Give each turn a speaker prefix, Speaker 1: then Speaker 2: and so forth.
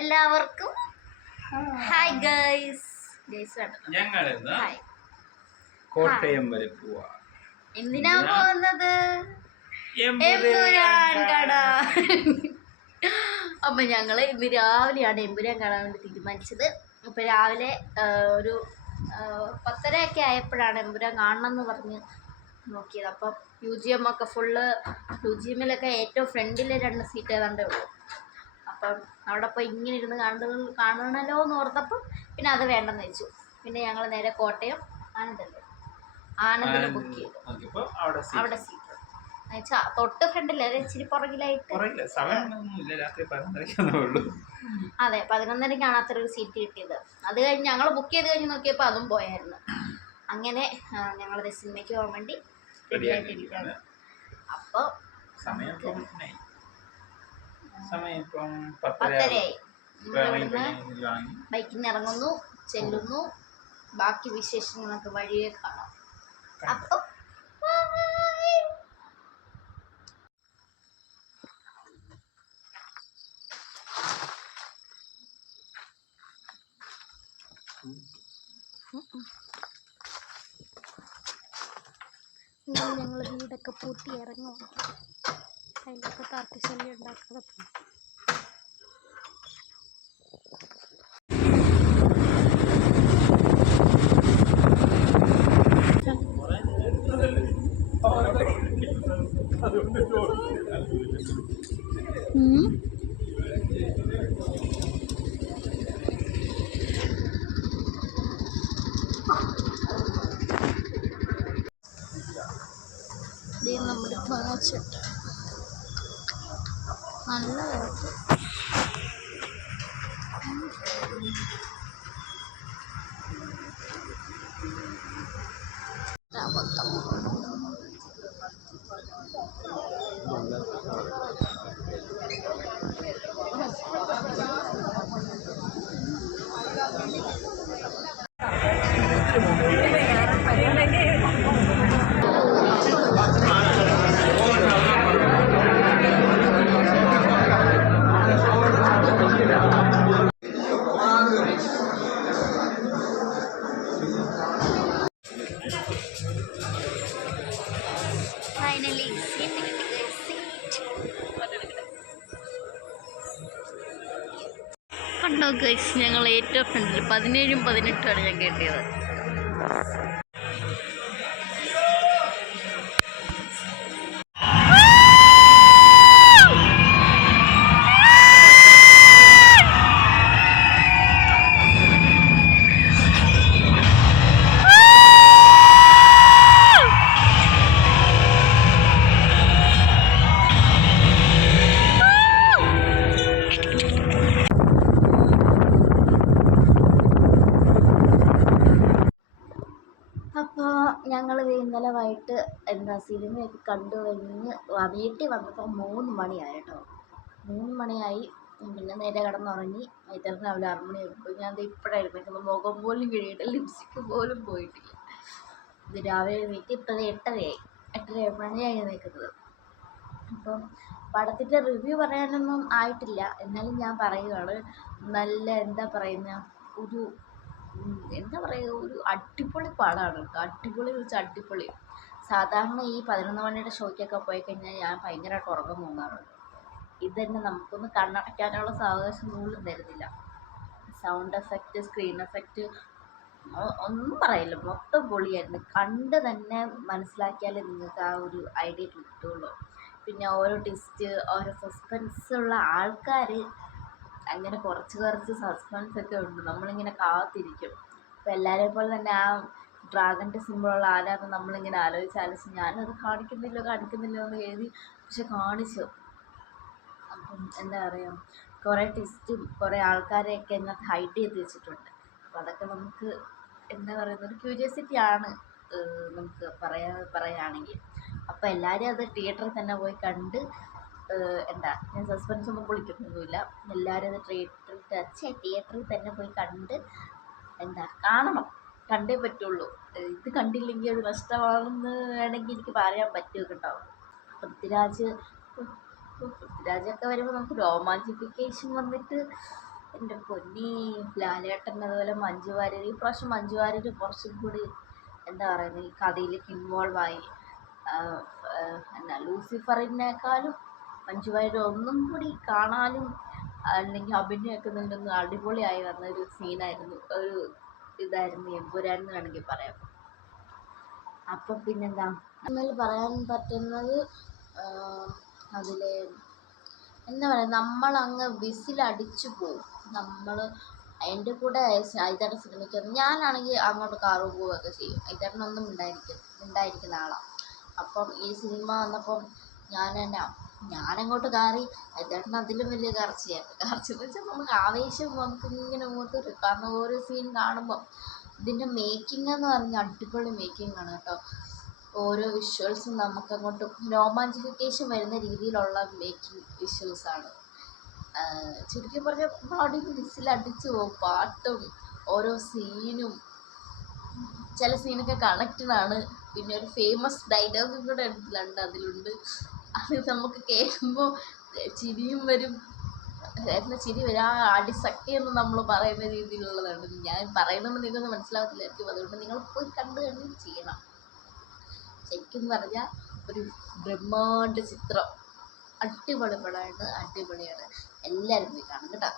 Speaker 1: എല്ലാവർക്കും hi guys. Guys
Speaker 2: ഞങ്ങൾ ഇന്ന് കോട്ടയം വരെ പോവാ.
Speaker 1: എന്തിനാ പോകുന്നത്? എമ്പുരാൻ കാണാൻ അപ്പൊ ഞങ്ങൾ ഇന്ന് രാവിലെയാണ് എമ്പുരാൻ കാണാൻ വേണ്ടി തീരുമാനിച്ചത്. അപ്പൊ രാവിലെ ഒരു പത്തരയൊക്കെ ആയപ്പോഴാണ് എമ്പുരാൻ കാണണം എന്ന് പറഞ്ഞ് നോക്കിയത്. അപ്പം യു ജി എം ഒക്കെ ഫുള്ള് യു ജി എമ്മിലൊക്കെ ഏറ്റവും ഫ്രണ്ടിലെ രണ്ട് സീറ്റ് ഏതാണ്ടേ ഉള്ളൂ. അപ്പം അവിടെ പോയി ഇങ്ങനെ ഇരുന്ന് കണ്ടു കാണണമല്ലോ എന്ന് ഓർത്തപ്പം പിന്നെ അത് വേണ്ടെന്ന് വെച്ചു. പിന്നെ ഞങ്ങൾ നേരെ കോട്ടയം ആനന്ദല്ലേ ആനന്ദിൽ ബുക്ക് ചെയ്തു.
Speaker 2: അവിടെ
Speaker 1: സീറ്റ് എന്നുവെച്ചാൽ തൊട്ട് ഫ്രണ്ടിൽ അല്ലെ? ഇച്ചിരി പുറകിലായിട്ട്. അതെ പതിനൊന്നരക്കാണ് അത്ര ഒരു സീറ്റ് കിട്ടിയത്. അത് കഴിഞ്ഞ് ഞങ്ങൾ ബുക്ക് ചെയ്ത് കഴിഞ്ഞ് നോക്കിയപ്പോൾ അതും പോയായിരുന്നു. അങ്ങനെ ഞങ്ങൾ സിനിമയ്ക്ക് പോകാൻ വേണ്ടി റെഡിയായിട്ടിരിക്കുകയാണ് അപ്പോൾ
Speaker 2: സമയം. സമയം ഇപ്പം
Speaker 1: പത്തരയായി ബൈക്കിൽ നിന്ന് ഇറങ്ങുന്നു ചെല്ലുന്നു ബാക്കി വിശേഷങ്ങളൊക്കെ വഴിയെ കാണാം അപ്പൊ ഞങ്ങൾ വീടൊക്കെ പൂട്ടി ഇറങ്ങും അതിലൊക്കെ തർക്ക ശല്യം ഉണ്ടാക്കാതെ പോകും ഇത് ഫൈനലി സീറ്റ് കിട്ടി സീറ്റ് കണ്ടോ ഗൈസ് ഞങ്ങൾ ഏറ്റവും ഫ്രണ്ടിൽ പതിനേഴും പതിനെട്ടുമാണ് ഞാൻ കേട്ടിയത് എന്താ സിനിമയൊക്കെ കണ്ടു കഴിഞ്ഞ് വീട്ടിൽ വന്നപ്പോൾ മൂന്ന് മണിയായി കേട്ടോ. മൂന്ന് മണിയായി പിന്നെ നേരെ കിടന്നുറങ്ങി. വൈകുന്നേരം രാവിലെ ആറ് മണിയായപ്പോൾ ഞാൻ ഇപ്പോഴാണ് എഴുന്നേക്കുന്നത് മുഖം പോലും കഴിയിട്ടില്ല ലിപ്സ്റ്റിക്ക് പോലും പോയിട്ടില്ല. ഇത് രാവിലെ എഴുന്നേറ്റ് ഇപ്പം എട്ടരയായി. എട്ടര മണിയായി ഞാൻ അപ്പം പടത്തിന്റെ റിവ്യൂ പറയാനൊന്നും ആയിട്ടില്ല. എന്നാലും ഞാൻ പറയുകയാണ് നല്ല എന്താ പറയുന്ന ഒരു എന്താ പറയുക ഒരു അടിപൊളി പടമാണ് അടിപൊളി എന്ന് വെച്ചാൽ അടിപൊളി. സാധാരണ ഈ പതിനൊന്ന് മണിയുടെ ഷോയ്ക്കൊക്കെ പോയി കഴിഞ്ഞാൽ ഞാൻ ഭയങ്കരമായിട്ട് ഉറക്കം തോന്നാറുണ്ട് ഇതന്നെ നമുക്കൊന്ന് കണ്ണടയ്ക്കാനുള്ള സാവകാശം പോലും തരുന്നില്ല. സൗണ്ട് എഫക്റ്റ് സ്ക്രീൻ എഫക്റ്റ് ഒന്നും പറയില്ല. മൊത്തം പൊളിയായിരുന്നു. കണ്ട് തന്നെ മനസ്സിലാക്കിയാലേ നിങ്ങൾക്ക് ആ ഒരു ഐഡിയ കിട്ടുള്ളൂ. പിന്നെ ഓരോ ട്വിസ്റ്റ് ഓരോ സസ്പെൻസ് ഉള്ള ആൾക്കാർ അങ്ങനെ കുറച്ച് കുറച്ച് സസ്പെൻസ് ഒക്കെ ഉണ്ട്. നമ്മളിങ്ങനെ കാത്തിരിക്കും. അപ്പോൾ എല്ലാവരെയും പോലെ തന്നെ ആ ഡ്രാഗന്റെ സിമ്പിളുള്ള ആരാന്ന് നമ്മളിങ്ങനെ ആലോചിച്ച് ആലോചിച്ച് ഞാനത് കാണിക്കുന്നില്ല കാണിക്കുന്നില്ല എന്ന് എഴുതി പക്ഷെ കാണിച്ചു. അപ്പം എന്താ പറയുക കുറേ ടെസ്റ്റും കുറേ ആൾക്കാരെയൊക്കെ എന്നത് ഹൈഡ് ചെയ്ത് വെച്ചിട്ടുണ്ട്. അപ്പോൾ അതൊക്കെ നമുക്ക് എന്താ പറയുന്നത് ഒരു ക്യൂരിയോസിറ്റി ആണ് നമുക്ക് പറയാ പറയുകയാണെങ്കിൽ അപ്പോൾ എല്ലാവരും അത് തിയേറ്ററിൽ തന്നെ പോയി കണ്ട് എന്താ ഞാൻ സസ്പെൻസ് ഒന്നും പൊളിക്കുന്നൊന്നുമില്ല. എല്ലാവരും അത് തിയേറ്ററിൽ തന്നെ പോയി കണ്ട് എന്താ കാണണം. കണ്ടേ പറ്റുള്ളൂ. ഇത് കണ്ടില്ലെങ്കിൽ അത് നഷ്ടമാണെന്ന് വേണമെങ്കിൽ എനിക്ക് പറയാൻ പറ്റുന്നുണ്ടാവും പൃഥ്വിരാജ് പൃഥ്വിരാജൊക്കെ വരുമ്പോൾ നമുക്ക് രോമാഞ്ചിഫിക്കേഷൻ വന്നിട്ട് എന്റെ പൊന്നി ലാലേട്ടൻ അതുപോലെ മഞ്ജു വാര്യർ ഈ പ്രാവശ്യം മഞ്ജു വാര്യർ കുറച്ചും കൂടി എന്താ പറയുന്നത് ഈ കഥയിലേക്ക് ഇൻവോൾവ് ആയി. എന്നാ ലൂസിഫറിനേക്കാളും മഞ്ജു വാര്യർ ഒന്നും കൂടി കാണാനും അല്ലെങ്കിൽ അഭിനയമൊക്കെ നിന്നൊന്ന് അടിപൊളിയായി വന്ന ഒരു സീനായിരുന്നു ഒരു ഇതായിരുന്നു എമ്പുരാൻ എന്ന് വേണമെങ്കിൽ പറയാം. അപ്പം പിന്നെന്താ? നമ്മൾ പറയാൻ പറ്റുന്നത് അതിലെ എന്താ പറയുക നമ്മളങ്ങ് വിസിലടിച്ചു പോവും നമ്മൾ എന്റെ കൂടെ ഐതേട്ടൻ വന്ന് ഞാനാണെങ്കിൽ അങ്ങോട്ട് കാറ് പോവുകയൊക്കെ ചെയ്യും. ഐതാട്ടനൊന്നും ഉണ്ടായിരിക്കും ഉണ്ടായിരിക്കുന്ന ആളാണ് അപ്പം ഈ സിനിമ വന്നപ്പം ഞാൻ തന്നെ ഞാനങ്ങോട്ട് കാറി ഐതേട്ടൻ അതിലും വലിയ കറച്ചിയാണ് എന്ന് വെച്ചാൽ നമുക്ക് ആവേശം നമുക്ക് ഇങ്ങനെ മുഖത്ത് കാരണം ഓരോ സീൻ കാണുമ്പോൾ ഇതിന്റെ മേക്കിംഗ് എന്ന് പറഞ്ഞ അടിപൊളി മേക്കിംഗ് ആണ് കേട്ടോ. ഓരോ വിഷ്വൽസും നമുക്കങ്ങോട്ട് രോമാഞ്ചിഫിക്കേഷൻ വരുന്ന രീതിയിലുള്ള മേക്കിംഗ് വിഷ്വൽസാണ് ചുരുക്കി പറഞ്ഞാൽ പാടി വിസിലടിച്ചു പോകും പാട്ടും ഓരോ സീനും ചില സീനൊക്കെ കണക്റ്റഡ് ആണ്. പിന്നെ ഒരു ഫേമസ് ഡയലോഗും കൂടെ ഉണ്ട് അതിലുണ്ട്. അത് നമുക്ക് കേൾക്കുമ്പോൾ ചിരിയും വരും. ചേട്ടന് ചിരി വരാ ആ അടിസക്തി എന്ന് നമ്മൾ പറയുന്ന രീതിയിലുള്ളതാണ്. ഞാൻ പറയുന്നത് നിങ്ങൾക്കൊന്നും മനസ്സിലാവത്തില്ലായിരിക്കും അതുകൊണ്ട് നിങ്ങൾ പോയി കണ്ടു കണ്ട് ചെയ്യണം. ശരിക്കും പറഞ്ഞാൽ ഒരു ബ്രഹ്മാണ്ട ചിത്രം. അടിപൊളി പടമാണ് അടിപൊളിയാണ്. എല്ലാവരും പോയി കാണും കേട്ടോ.